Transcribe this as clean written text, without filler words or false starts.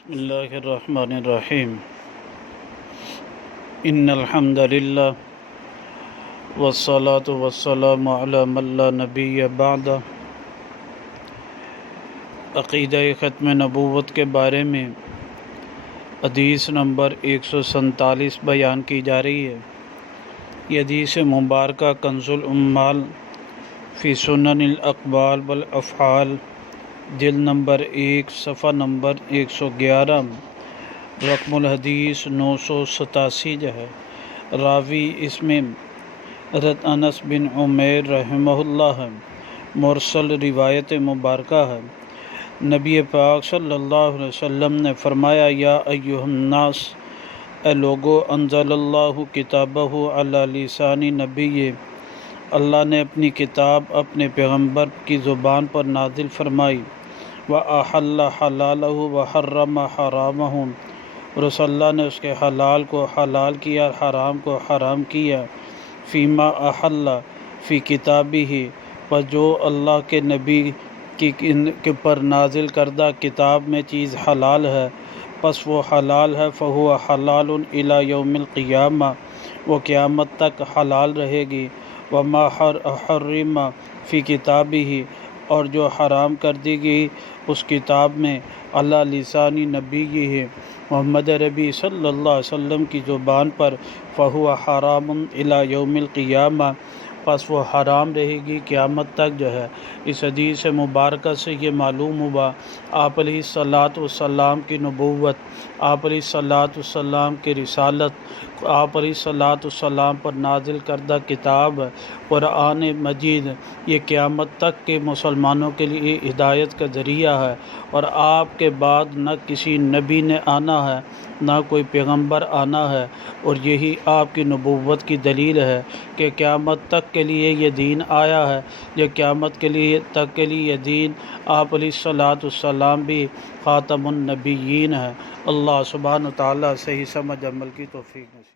بسم اللہ الرحمن الرحیم ان الحمد للہ والصلاة والسلام علی من لا نبی بعد۔ عقیدہ ختم نبوت کے بارے میں حدیث نمبر 147 بیان کی جا رہی ہے۔ یہ حدیث مبارکہ کنز الامال فی سنن الاقوال والافعال، جلد نمبر 1 صفحہ نمبر 111، رقم الحدیث 987 جو ہے۔ راوی اس میں حضرت انس بن عمیر رحمہ اللہ ہے۔ مرسل روایت مبارکہ ہے۔ نبی پاک صلی اللہ علیہ وسلم نے فرمایا، یا ایھا الناس، اے لوگو، انزل اللہ کتابہ علی لسان نبی، اللہ نے اپنی کتاب اپنے پیغمبر کی زبان پر نازل فرمائی۔ وَأَحَلَّ حَلَالَهُ وَحَرَّمَ حَرَامَهُ، رسول اللہ نے اس کے حلال کو حلال کیا، حرام کو حرام کیا۔ فیما احل فی کتابہ، پر جو اللہ کے نبی کی پر نازل کردہ کتاب میں چیز حلال ہے، پس وہ حلال ہے۔ فہو حلال الی یوم القیامہ، وہ قیامت تک حلال رہے گی۔ وما حرم فی کتابہ، اور جو حرام کر دی گئی اس کتاب میں، علی لسان نبیہ، محمد ربی صلی اللہ علیہ وسلم کی زبان پر، فہو حرام الی یوم القیامہ، پس وہ حرام رہے گی قیامت تک جو ہے۔ اس حدیث مبارکہ سے یہ معلوم ہوا آپ علیہ الصلاۃ والسلام کی نبوت، آپ علیہ الصلاۃ والسلام کی رسالت، آپ علیہ الصلاۃ والسلام پر نازل کردہ کتاب قرآن مجید، یہ قیامت تک کے مسلمانوں کے لیے ہدایت کا ذریعہ ہے، اور آپ کے بعد نہ کسی نبی نے آنا ہے، نہ کوئی پیغمبر آنا ہے، اور یہی آپ کی نبوت کی دلیل ہے کہ قیامت تک کے لیے یہ دین آیا ہے۔ یہ قیامت کے لیے تک کے لیے یہ دین، آپ علیہ الصلاۃ والسلام بھی خاتم النبیین ہے۔ اللہ سبحانہ و تعالیٰ صحیح سمجھ عمل کی توفیق نصیب۔